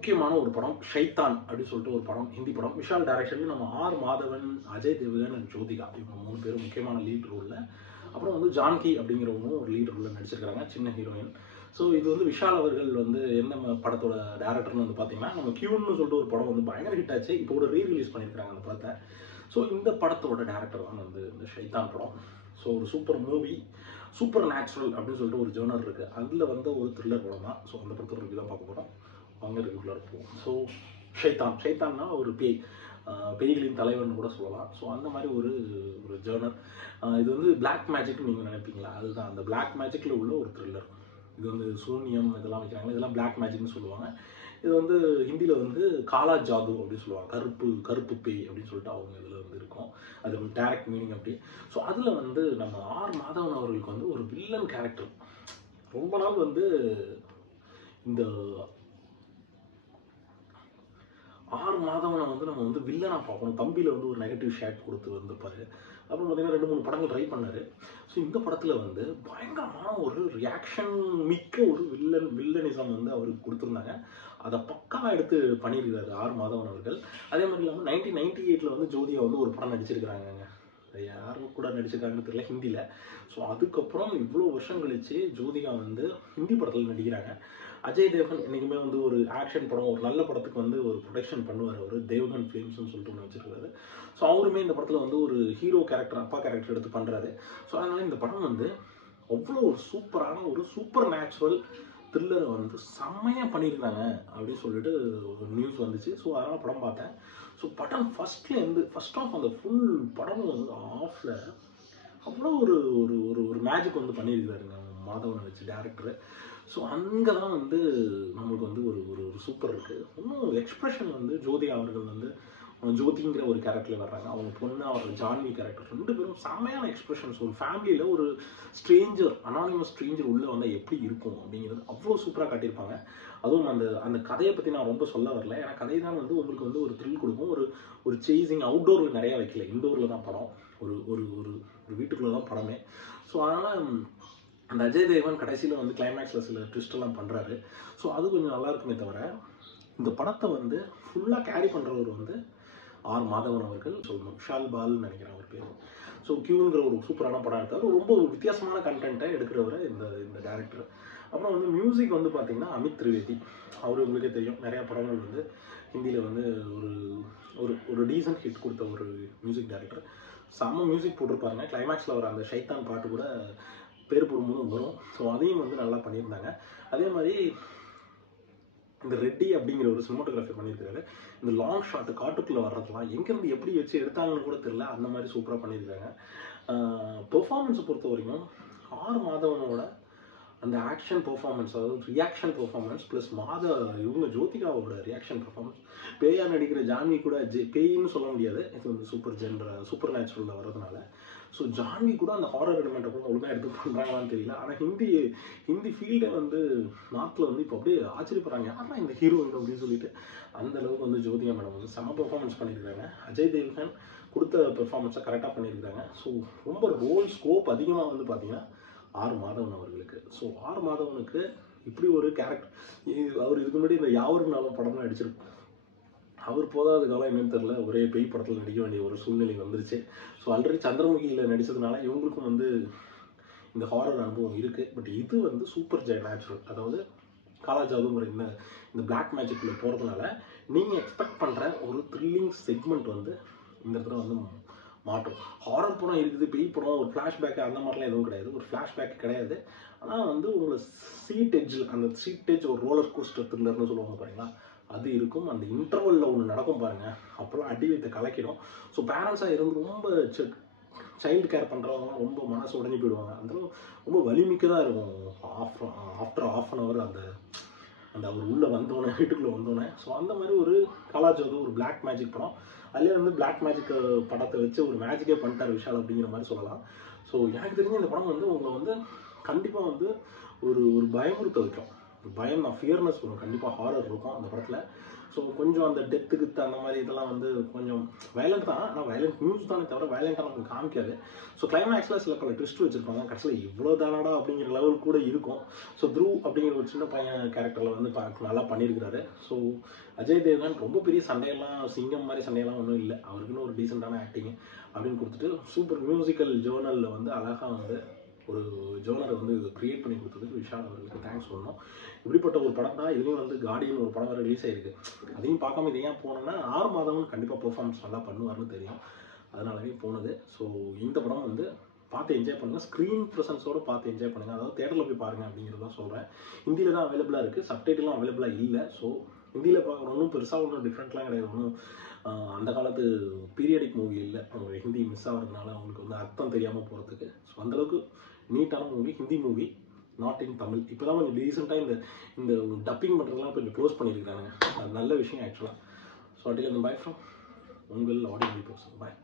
முக்கியமான ஒரு படம் ஷைத்தான் அப்படின்னு சொல்லிட்டு ஒரு படம், ஹிந்தி படம். விஷால் டைரக்ஷன்ல நம்ம ஆர் மாதவன், அஜய் தேவகன் அண்ட் ஜோதிகா இவங்க 3 பேரும் முக்கியமான லீட் ரோலில். அப்புறம் வந்து ஜான்கி அப்படிங்கிறவங்க ஒரு லீட் ரோலில் நடிச்சிருக்காங்க, சின்ன ஹீரோயின். ஸோ இது வந்து விஷால் அவர்கள் வந்து என்ன படத்தோட டேரக்டர்னு வந்து பார்த்தீங்கன்னா, நம்ம கியூன்னு சொல்லிட்டு ஒரு படம் வந்து பயங்கர ஹிட் ஆச்சு. இப்போ ஒரு ரீ-ரிலீஸ் பண்ணியிருக்காங்க அந்த படத்தை. ஸோ இந்த படத்தோட டேரக்டர் தான் வந்து இந்த ஷைத்தான் படம். ஸோ ஒரு சூப்பர் மூவி, சூப்பர் நேச்சுரல் அப்படின்னு சொல்லிட்டு ஒரு ஜோனர் இருக்குது. அதில் வந்து ஒரு த்ரில்லர் படம் தான். ஸோ அந்த படத்தோட ரிவ்யூ தான் பார்க்க போகிறோம். வாங்க ரிவ்யூக்குள்ள இருப்போம். ஸோ ஷைத்தான்னா ஒரு பேய், பேய்களின் தலைவன் கூட சொல்லலாம். ஸோ அந்த மாதிரி ஒரு ஒரு ஜேர்னர். இது வந்து பிளாக் மேஜிக்னு நீங்கள் நினைப்பீங்களா? அதுதான் அந்த பிளாக் மேஜிக்கில் உள்ள ஒரு த்ரில்லர். இது வந்து சூன்யம் இதெல்லாம் வைக்கிறாங்க, இதெல்லாம் பிளாக் மேஜிக்னு சொல்லுவாங்க. இது வந்து ஹிந்தியில் வந்து காலா ஜாது அப்படின்னு சொல்லுவாங்க, கருப்பு பேய் அப்படின்னு சொல்லிட்டு அவங்க இதில் வந்து இருக்கும். அது டைரக்ட் மீனிங் அப்படி. ஸோ அதில் வந்து நம்ம ஆர் மாதவன் அவர்களுக்கு வந்து ஒரு வில்லன் கேரக்டர். ரொம்ப நாள் வந்து இந்த ஆர் மாதவனை வந்து நம்ம வந்து வில்லனாக பார்க்கணும். தம்பியில் வந்து ஒரு நெகட்டிவ் ஷேட் கொடுத்து வந்திருப்பாரு. அப்புறம் பார்த்தீங்கன்னா 2-3 படங்கள் ட்ரை பண்ணார். ஸோ இந்த படத்தில் வந்து பயங்கரமான ஒரு ரியாக்ஷன் மிக்க ஒரு வில்லனிசம் வந்து அவருக்கு கொடுத்துருந்தாங்க. அதை பக்காவாக எடுத்து பண்ணியிருக்காரு ஆர் மாதவன் அவர்கள். அதே மாதிரி இல்லாமல் 1998 வந்து ஜோதிகா வந்து ஒரு படம் நடிச்சிருக்கிறாங்க. யாரும் கூட நடிச்சிருக்காங்கன்னு தெரியல, ஹிந்தியில். ஸோ அதுக்கப்புறம் இவ்வளோ வருஷம் கழிச்சு ஜோதிகா வந்து ஹிந்தி படத்தில் நடிக்கிறாங்க. அஜய் தேவகன் என்றைக்குமே வந்து ஒரு ஆக்ஷன் படம், ஒரு நல்ல படத்துக்கு வந்து ஒரு ப்ரொடக்ஷன் பண்ணுவார். அவர் தேவகன் ஃபிலிம்ஸ்னு சொல்லிட்டு ஒன்று வச்சிருக்காரு. ஸோ அவருமே இந்த படத்தில் வந்து ஒரு ஹீரோ கேரக்டர், அப்பா கேரக்டர் எடுத்து பண்ணுறாரு. ஸோ அதனால் இந்த படம் வந்து அவ்வளோ ஒரு சூப்பரான ஒரு சூப்பர் நேச்சுரல் த்ரில்லரை வந்து செம்மையாக பண்ணியிருந்தாங்க அப்படின்னு சொல்லிட்டு ஒரு நியூஸ் வந்துச்சு. ஸோ அதனால் படம் பார்த்தேன். ஸோ படம் ஃபர்ஸ்ட் ஆஃப் அந்த ஃபுல் படம் வந்து ஆஃபில் அவ்வளோ ஒரு ஒரு ஒரு மேஜிக் வந்து பண்ணியிருக்காருங்க மாதவனை வச்சு டேரக்டரு. ஸோ அங்கே தான் வந்து நம்மளுக்கு வந்து ஒரு ஒரு ஒரு சூப்பர் இருக்குது. இன்னும் எக்ஸ்ப்ரெஷன் வந்து ஜோதிகா அவர்கள் வந்து ஜோதிங்கிற ஒரு கேரக்டரில் வர்றாங்க. அவங்க பொண்ணு அவர் ஜான்வி கேரக்டர் 2 பேரும் செம்மையான எக்ஸ்ப்ரெஷன்ஸ். ஒரு ஃபேமிலியில் ஒரு ஸ்ட்ரேஞ்சர், அனானிமஸ் ஸ்ட்ரேஞ்சர் உள்ளே வந்தால் எப்படி இருக்கும் அப்படிங்கிறது அவ்வளோ சூப்பராக காட்டியிருப்பாங்க. அதுவும் அந்த அந்த கதையை பற்றி நான் ரொம்ப சொல்ல வரல. ஏன்னா கதை தான் வந்து உங்களுக்கு வந்து ஒரு த்ரில் கொடுக்கும். ஒரு ஒரு சேசிங் அவுட்டோரில் நிறையா வைக்கல, இன்டோரில் தான் படம். ஒரு ஒரு ஒரு வீட்டுக்குள்ளே தான் படமே. ஸோ அதனால் அந்த அஜய் தேவகன் கடைசியில் வந்து கிளைமேக்ஸில் சில ட்விஸ்டெல்லாம் பண்ணுறாரு. ஸோ அது கொஞ்சம் நல்லா இருக்குமே தவிர, இந்த படத்தை வந்து ஃபுல்லாக கேரி பண்ணுறவர் வந்து ஆர் மாதவன் அவர்கள் சொல்லணும். விஷால் பால்னு நினைக்கிறேன் அவர் பேர். ஸோ கியூங்கிற ஒரு சூப்பரான படம் எடுத்தார். ரொம்ப ஒரு வித்தியாசமான கண்டென்ட்டை எடுக்கிறவர் இந்த டேரக்டர். அப்புறம் வந்து மியூசிக் வந்து பார்த்தீங்கன்னா அமித் திரிவேதி. அவர் உங்களுக்கே தெரியும், நிறையா படங்கள் வந்து ஹிந்தியில் வந்து ஒரு ஒரு ஒரு டீசன்ட் ஹிட் கொடுத்த ஒரு மியூசிக் டைரக்டர். செம்ம மியூசிக் போட்டிருப்பாருங்க. கிளைமேக்ஸில் வர அந்த ஷைத்தான் பாட்டு கூட பேர் போடும்போது வரும். ஸோ அதையும் வந்து நல்லா பண்ணியிருந்தாங்க. அதே மாதிரி இந்த ரெட்டி அப்படிங்கிற ஒரு சினிமாட்டோகிராஃபி பண்ணியிருக்காரு. இந்த லாங் ஷாட்டு காட்டுக்குள்ளே வர்றதுலாம் எங்கேருந்து எப்படி வச்சு எடுத்தாங்கன்னு கூட தெரியல, அந்த மாதிரி சூப்பராக பண்ணியிருக்காங்க. பெர்ஃபார்மன்ஸை பொறுத்த வரைக்கும் ஆர் மாதவனோட அந்த ஆக்ஷன் பெர்ஃபார்மன்ஸ், அதாவது ரியாக்ஷன் பெர்ஃபார்மன்ஸ் ப்ளஸ் இவங்க ஜோதிகாவோட ரியாக்ஷன் பெர்ஃபார்மன்ஸ், பேயா நடிக்கிற ஜான்வி கூட பேயின்னு சொல்ல முடியாது, இது வந்து சூப்பர் நேச்சுரலில் வர்றதுனால. ஸோ ஜான்வி கூட அந்த ஹாரர் எலிமெண்ட்டை கூட ஒழுங்காக எடுத்து பண்ணுறாங்களான்னு தெரியல. ஆனால் ஹிந்தி ஃபீல்டே வந்து நார்த்தில் வந்து இப்போ அப்படியே ஆச்சரியப்படுறாங்க, யாரா இந்த ஹீரோயின் அப்படின்னு சொல்லிட்டு. அந்த அளவுக்கு வந்து ஜோதிகா மேடம் வந்து செம்ம பெர்ஃபார்மன்ஸ் பண்ணியிருக்காங்க. அஜய் தேவகன் கொடுத்த பெர்ஃபார்மன்ஸை கரெக்டாக பண்ணியிருக்காங்க. ஸோ ரொம்ப ரோல் ஸ்கோப் அதிகமாக வந்து பார்த்தீங்கன்னா ஆர் மாதவன் அவர்களுக்கு. ஸோ ஆர் மாதவனுக்கு இப்படி ஒரு கேரக்டர், அவர் இதுக்கு முன்னாடி இந்த யாவரும் நாளும் படம்லாம் நடிச்சிருப்பார். அவர் போதாத காலம் என்னன்னு தெரியல, ஒரே பேய் படத்தில் நடிக்க வேண்டிய ஒரு சூழ்நிலை வந்துருச்சு. ஸோ ஆல்ரெடி சந்திரமுகியில் நடித்ததுனால இவங்களுக்கும் வந்து இந்த ஹாரர் அனுபவம் இருக்குது. பட் இது வந்து சூப்பர் நேச்சுரல், அதாவது காலாஜாதுங்கிற இந்த பிளாக் மேஜிக்குள்ளே போகிறதுனால நீங்கள் எக்ஸ்பெக்ட் பண்ணுற ஒரு த்ரில்லிங் செக்மெண்ட் வந்து இந்த இடத்துல வந்து மாட்டோம். ஹாரர் படம் இருக்குது, பேய் படம், ஒரு ஃப்ளாஷ்பேக் அந்த மாதிரிலாம் எதுவும் கிடையாது. ஒரு ஃப்ளாஷ்பேக் கிடையாது. ஆனால் வந்து உங்களை சீட் எட்ஜ் ஒரு ரோலர் கோஸ்டர் த்ரில்லர்னு சொல்லுவாங்க பாருங்களா, அது இருக்கும். அந்த இன்டர்வலில் ஒன்று நடக்கும் பாருங்கள், அப்போல்லாம் அடி வைத்த கலக்கிடும். ஸோ பேரண்ட்ஸாக இருந்து ரொம்ப சைல்டு கேர் பண்ணுறவங்க ரொம்ப மனசு உடஞ்சி போயிடுவாங்க. அந்த ரொம்ப வலிமிக்கதாக இருக்கும். ஆஃப்டர் ½ அன் ஹவர் அந்த அவர் உள்ளே வந்தோடனே, வீட்டுக்குள்ளே வந்தோடனே. ஸோ அந்த மாதிரி ஒரு கலாஜாது ஒரு பிளாக் மேஜிக் படம். அதுலேயே வந்து பிளாக் மேஜிக் படத்தை வச்சு ஒரு மேஜிக்கே பண்ணிட்டார் விஷால் அப்படிங்கிற மாதிரி சொல்லலாம். ஸோ எனக்கு தெரிஞ்ச இந்த படம் வந்து உங்களை வந்து கண்டிப்பாக வந்து ஒரு பயமுறுத்த வைக்கும். பயம் தான், ஃபியர்னஸ் வரும் கண்டிப்பாக, ஹாரர் இருக்கும் அந்த படத்தில். ஸோ கொஞ்சம் அந்த டெத்துக்கு அந்த மாதிரி இதெல்லாம் வந்து கொஞ்சம் வயலண்ட் தான், ஆனால் வயலண்ட் நியூஸ் தானே தவிர வயலண்ட்டாக நமக்கு காமிக்காது. ஸோ கிளைமேக்ஸில் சில பல ட்விஸ்ட் வச்சுருப்பாங்க, கடைசியில் இவ்வளோ தானடா அப்படிங்கிற லெவல் கூட இருக்கும். ஸோ த்ரூ அப்படிங்கிற ஒரு சின்ன பையன் கேரக்டரில் வந்து நல்லா பண்ணியிருக்கிறாரு. ஸோ அஜய் தேவ்கன் ரொம்ப பெரிய சண்டையெல்லாம், சிங்கம் மாதிரி சண்டையெல்லாம் ஒன்றும் இல்லை, அவருக்குன்னு ஒரு டீசெண்டான ஆக்டிங் அப்படின்னு கொடுத்துட்டு சூப்பர் மியூசிக்கல் ஜேர்னலில் வந்து அழகாக வந்து ஒரு ஜோனரை வந்து க்ரியேட் பண்ணி கொடுத்ததுக்கு விஷால் அவர்களுக்கு தேங்க்ஸ் சொல்லணும். இப்படிப்பட்ட ஒரு படம் தான். இதுலேயும் வந்து கார்டியன் ஒரு படம் வேறு ரிலீஸ் ஆகிருக்கு. அதையும் பார்க்காம இதை ஏன் போனோன்னா, 6 மாதமும் கண்டிப்பாக பெர்ஃபார்மன்ஸ் நல்லா பண்ணுவார்னு தெரியும், அதனாலவே போனது. ஸோ இந்த படம் வந்து பார்த்து என்ஜாய் பண்ணுங்கள், ஸ்க்ரீன் ப்ரெசன்ஸோடு பார்த்து என்ஜாய் பண்ணுங்கள். அதாவது தேட்டரில் போய் பாருங்கள் அப்படிங்கிறதான் சொல்கிறேன். ஹிந்தியில் தான் அவைலபிளாக இருக்குது, சப்டைட்டிலும் அவைலபிளாக இல்லை. ஸோ ஹிந்தியில் பார்க்குற ஒன்றும் பெருசாக ஒன்றும் டிஃப்ரெண்ட்லாம் கிடையாது, ஒன்றும் அந்த காலத்து பீரியடிக் மூவி இல்லை. அவங்க ஹிந்தி மிஸ் ஆகிறதுனால அவங்களுக்கு வந்து அர்த்தம் தெரியாமல் போகிறதுக்கு. ஸோ அந்தளவுக்கு நீட்டான movie, Hindi movie, not in Tamil. இப்போ தான் கொஞ்சம் ரீசெண்டாக இந்த டப்பிங் பண்ணுறதுலாம் கொஞ்சம் க்ளோஸ் பண்ணியிருக்காங்க, அது நல்ல விஷயம் ஆக்சுவலாக. ஸோ அண்டில் பை ஃப்ரம் உங்கள் ஆடியோ பர்சன். பாய்.